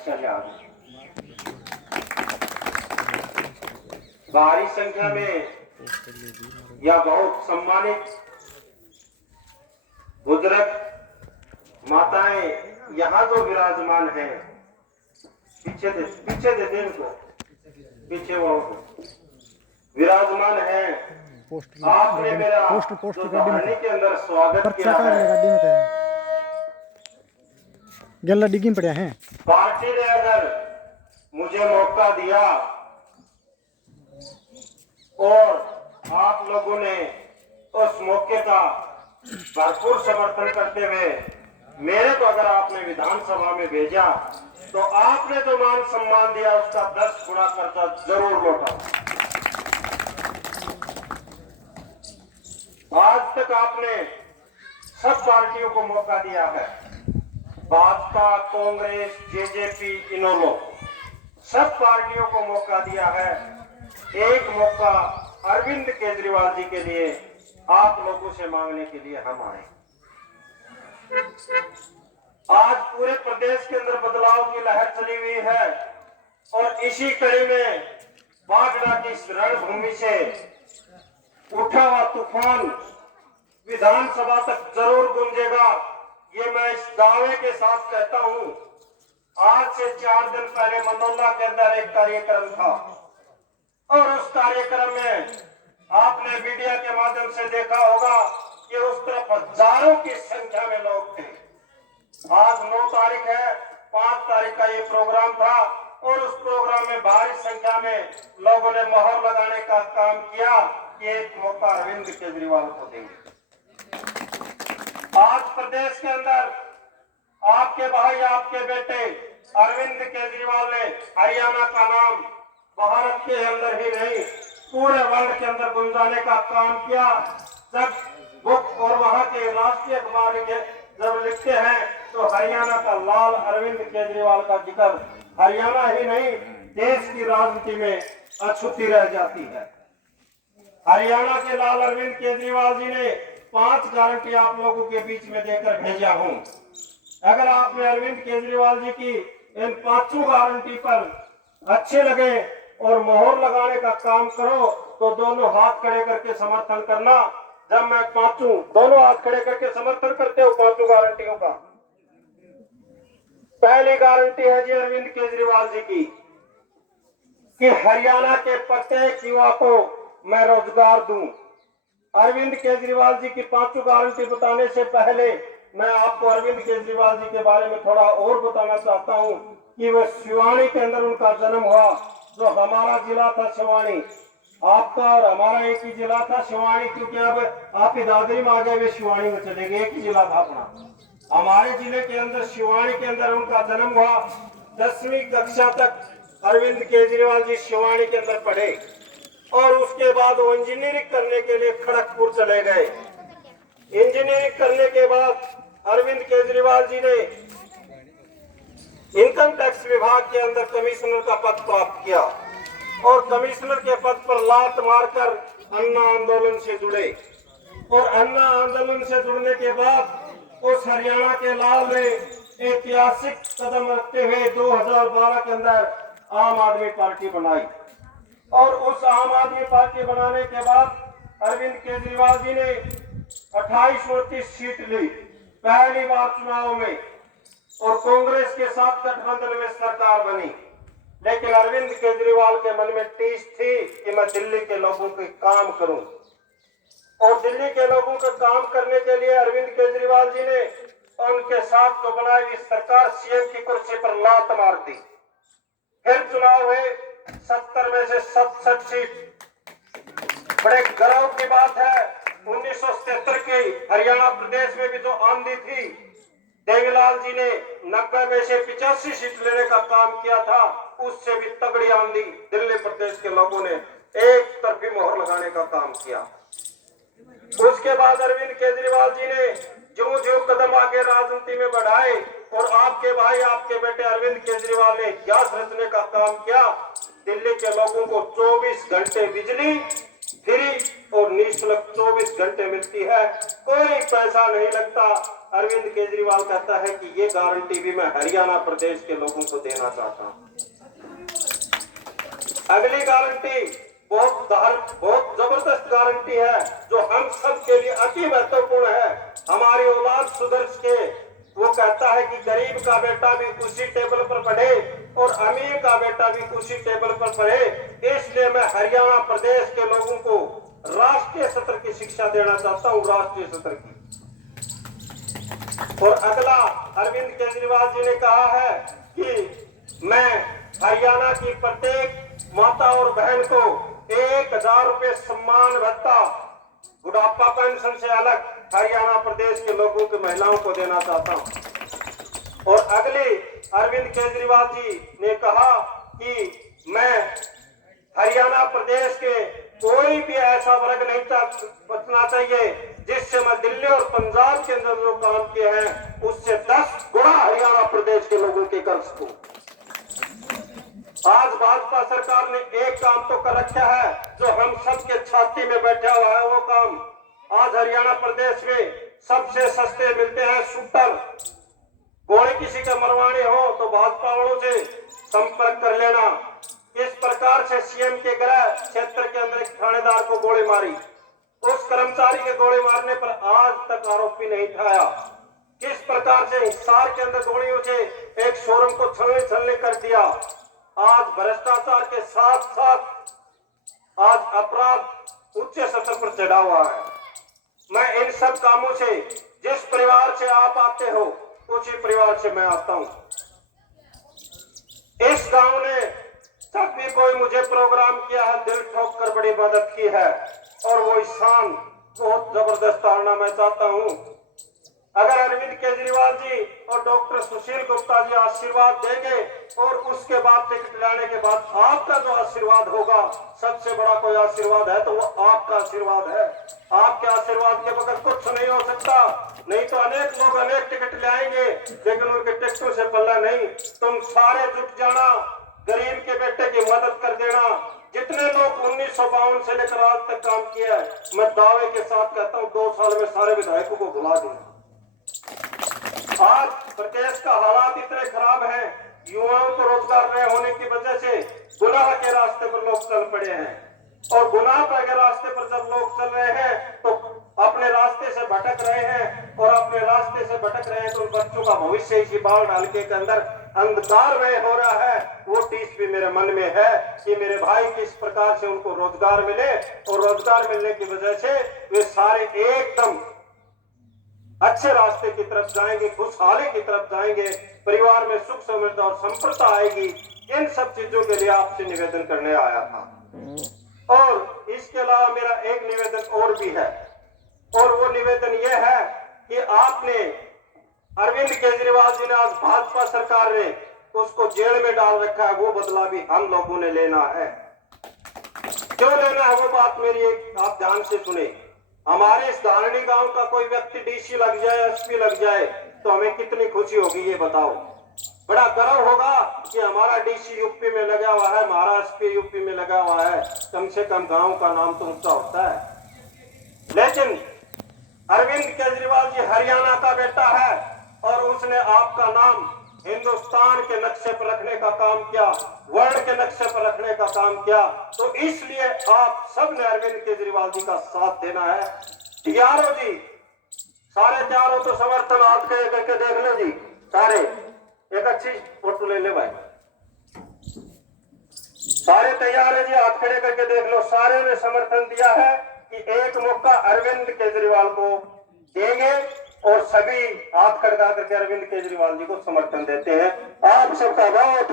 चले आ गए। भारी संख्या में या बहुत सम्मानित बुजुर्ग माताएं यहाँ जो विराजमान हैं, पीछे दे इनको, पीछे वो विराजमान है। आपने मेरा जो धरनी के अंदर स्वागत किया है, गला डिगी पड़ा है। पार्टी ने अगर मुझे मौका दिया और आप लोगों ने उस मौके का भरपूर समर्थन करते हुए मेरे को अगर आपने विधानसभा में भेजा, तो आपने जो मान सम्मान दिया उसका 10 गुना कर्जा जरूर लौटा। आज तक आपने सब पार्टियों को मौका दिया है, भाजपा, कांग्रेस, जेजेपी, इनेलो, सब पार्टियों को मौका दिया है। एक मौका अरविंद केजरीवाल जी के लिए आप लोगों से मांगने के लिए हम आए। आज पूरे प्रदेश के अंदर बदलाव की लहर चली हुई है और इसी कड़ी में बागड़ा की रणभूमि से उठा हुआ तूफान विधानसभा तक जरूर गूंजेगा, ये मैं इस दावे के साथ कहता हूं। आज से 4 दिन पहले मंडोला के अंदर एक कार्यक्रम था और उस कार्यक्रम में आपने मीडिया के माध्यम से देखा होगा कि उस तरफ हजारों की संख्या में लोग थे। आज 9 तारीख है, 5 तारीख का ये प्रोग्राम था और उस प्रोग्राम में भारी संख्या में लोगों ने मोहर लगाने का काम किया कि एक मौका अरविंद केजरीवाल को देंगे। आज प्रदेश के अंदर आपके भाई, आपके बेटे अरविंद केजरीवाल ने हरियाणा का नाम भारत के अंदर ही नहीं पूरे वर्ल्ड के अंदर गुंजाने का काम किया। जब बुक और वहां के राष्ट्रीय अखबार जब लिखते हैं तो हरियाणा का लाल अरविंद केजरीवाल का जिक्र हरियाणा ही नहीं देश की राजनीति में अछूती रह जाती है। हरियाणा के लाल अरविंद केजरीवाल जी ने 5 गारंटी आप लोगों के बीच में देकर भेजा हूं। अगर आपने अरविंद केजरीवाल जी की इन 5 गारंटी पर अच्छे लगे और मोहर लगाने का काम करो तो दोनों हाथ खड़े करके समर्थन करना। जब मैं 5 दोनों हाथ खड़े करके समर्थन करते हो 5 गारंटियों का। पहली गारंटी है जी अरविंद केजरीवाल जी की कि हरियाणा के प्रत्येक युवा को मैं रोजगार दूं। अरविंद केजरीवाल जी की 5 गारंटी बताने से पहले मैं आपको अरविंद केजरीवाल जी के बारे में थोड़ा और बताना चाहता हूं कि वो शिवानी के अंदर उनका जन्म हुआ। जो हमारा जिला था शिवानी, आपका और हमारा एक ही जिला था शिवानी, क्योंकि अब आपकी दादरी में आ गए वे शिवानी में चले गए, एक ही जिला था अपना। हमारे जिले के अंदर शिवानी के अंदर उनका जन्म हुआ। 10वीं कक्षा तक अरविंद केजरीवाल जी शिवानी के अंदर पढ़े और उसके बाद वो इंजीनियरिंग करने के लिए खड़गपुर चले गए। इंजीनियरिंग करने के बाद अरविंद केजरीवाल जी ने इनकम टैक्स विभाग के अंदर कमिश्नर का पद प्राप्त किया और कमिश्नर के पद पर लात मारकर अन्ना आंदोलन से जुड़े और अन्ना आंदोलन से जुड़ने के बाद उस हरियाणा के लाल ने ऐतिहासिक कदम रखते हुए 2012 के अंदर आम आदमी पार्टी बनाई और उस आम आदमी पार्टी बनाने के बाद अरविंद केजरीवाल जी ने 28-29 सीट ली पहली बार चुनाव में और कांग्रेस के साथ गठबंधन में सरकार बनी। लेकिन अरविंद केजरीवाल के मन में टीस थी कि मैं दिल्ली के लोगों के काम करूं और दिल्ली के लोगों का काम करने के लिए अरविंद केजरीवाल जी ने उनके साथ तो बनाई हुई सरकार सीएम की कुर्सी पर लात मार दी। फिर चुनाव हुए, 70 में से 67 सीट। बड़े गर्व की बात है 1977 की हरियाणा प्रदेश में भी जो आंधी थी, देवीलाल जी ने 90 में से 85 सीट लेने का काम किया था, उससे भी तगड़ी आंधी दिल्ली प्रदेश के लोगों ने एक तरफी मोहर लगाने का काम किया। उसके बाद अरविंद केजरीवाल जी ने जो जो कदम आगे राजनीति में बढ़ाए और आपके भाई, आपके बेटे अरविंद केजरीवाल ने इतिहास रचने का काम किया। दिल्ली के लोगों को 24 घंटे बिजली फ्री और निःशुल्क 24 घंटे मिलती है, कोई पैसा नहीं लगता। अरविंद केजरीवाल कहता है कि ये गारंटी भी मैं हरियाणा प्रदेश के लोगों को देना चाहता हूं। अगली गारंटी बहुत जबरदस्त गारंटी है जो हम सब के लिए अति महत्वपूर्ण है। हमारी औलाद सुधर के वो कहता है कि गरीब का बेटा भी उसी टेबल पर पढ़े और अमीर का बेटा भी उसी टेबल पर पढ़े। इसलिए मैं हरियाणा प्रदेश के लोगों को राष्ट्रीय स्तर की शिक्षा देना चाहता हूं, राष्ट्रीय स्तर की। और अगला अरविंद केजरीवाल जी ने कहा है कि मैं हरियाणा की प्रत्येक माता और बहन को 1000 रुपए सम्मान भत्ता बुढ़ापा पेंशन से अलग हरियाणा प्रदेश के लोगों की महिलाओं को देना चाहता हूं। और अगले अरविंद केजरीवाल जी ने कहा कि मैं हरियाणा प्रदेश के कोई भी ऐसा वर्ग नहीं बचना चाहिए जिससे मैं दिल्ली और पंजाब के अंदर जो काम किए हैं उससे 10 गुना हरियाणा प्रदेश के लोगों के कर्ज को। आज भाजपा सरकार ने एक काम तो कर रखा है जो हम सबके छाती में बैठा हुआ है, वो काम आज हरियाणा प्रदेश में सबसे सस्ते मिलते हैं शूटर। गोली किसी का मरवानी हो तो भाजपा वालों से संपर्क कर लेना। इस प्रकार से सीएम के गृह क्षेत्र के अंदर एक थानेदार को गोली मारी, उस कर्मचारी के गोली मारने पर आज तक आरोपी नहीं उठाया। किस प्रकार से हिसार के अंदर गोलियों से एक शोरूम को छलनी कर दिया। आज भ्रष्टाचार के साथ साथ आज अपराध उच्च स्तर पर चढ़ा हुआ है। मैं इन सब कामों से, जिस परिवार से आप आते हो उसी परिवार से मैं आता हूं। इस गांव ने जब भी कोई मुझे प्रोग्राम किया है दिल ठोक कर बड़ी मदद की है और वो इंसान बहुत जबरदस्त धारणा मैं चाहता हूं। अगर अरविंद केजरीवाल जी और डॉक्टर सुशील गुप्ता जी आशीर्वाद देंगे और उसके बाद टिकट लाने के बाद आपका जो आशीर्वाद होगा, सबसे बड़ा कोई आशीर्वाद है तो वो आपका आशीर्वाद है। आपके आशीर्वाद के बगैर कुछ नहीं हो सकता। नहीं तो अनेक लोग अनेक टिकट ले आएंगे लेकिन उनके टिकटों से पल्ला नहीं। तुम सारे जुट जाना, गरीब के बेटे की मदद कर देना। जितने लोग 1952 से लेकर आज तक काम किया है, मैं दावे के साथ कहता हूँ 2 साल में सारे विधायकों को बुला दूंगा। आज प्रदेश का हालात इतने खराब हैं, युवाओं को रोजगार न होने की वजह से गुनाह के रास्ते पर लोग चल पड़े हैं। और गुनाह के रास्ते पर जब लोग चल रहे हैं तो अपने रास्ते से भटक रहे हैं, और अपने रास्ते से भटक रहे हैं तो उन बच्चों का भविष्य इसी बाल डालके के अंदर अंधकार में हो रहा है। वो टीस भी मेरे मन में है कि मेरे भाई किस प्रकार से उनको रोजगार मिले, और रोजगार मिलने की वजह से वे सारे एकदम अच्छे रास्ते की तरफ जाएंगे, खुशहाली की तरफ जाएंगे, परिवार में सुख समृद्धि और संपन्नता आएगी। इन सब चीजों के लिए आपसे निवेदन करने आया था। और इसके अलावा मेरा एक निवेदन और भी है, और वो निवेदन यह है कि आपने अरविंद केजरीवाल जी ने, आज भाजपा सरकार ने उसको जेल में डाल रखा है, वो बदला भी हम लोगों ने लेना है। क्यों लेना है वो बात मेरी आप ध्यान से सुने। हमारे इस धारणी गांव का कोई व्यक्ति डीसी लग जाए, एसपी लग जाए तो हमें कितनी खुशी होगी ये बताओ। बड़ा गर्व होगा कि हमारा डीसी यूपी में लगा हुआ है, हमारा एसपी यूपी में लगा हुआ है। कम से कम गांव का नाम तो ऊंचा होता है। लेकिन अरविंद केजरीवाल जी हरियाणा का बेटा है और उसने आपका नाम हिंदुस्तान के नक्शे पर रखने का काम किया, वर्ल्ड के नक्शे पर रखने का काम किया। तो इसलिए आप सब ने अरविंद केजरीवाल जी का साथ देना है। तैयार हो जी? सारे तैयार हो तो समर्थन हाथ करके देख लो जी। सारे एक अच्छी फोटो ले ले भाई। सारे तैयार है जी? हाथ खड़े करके देख लो। सारे ने समर्थन दिया है कि एक मौका अरविंद केजरीवाल को देंगे, और सभी हाथ खड़ा करके अरविंद केजरीवाल जी को समर्थन देते हैं। आप सबका बहुत बहुत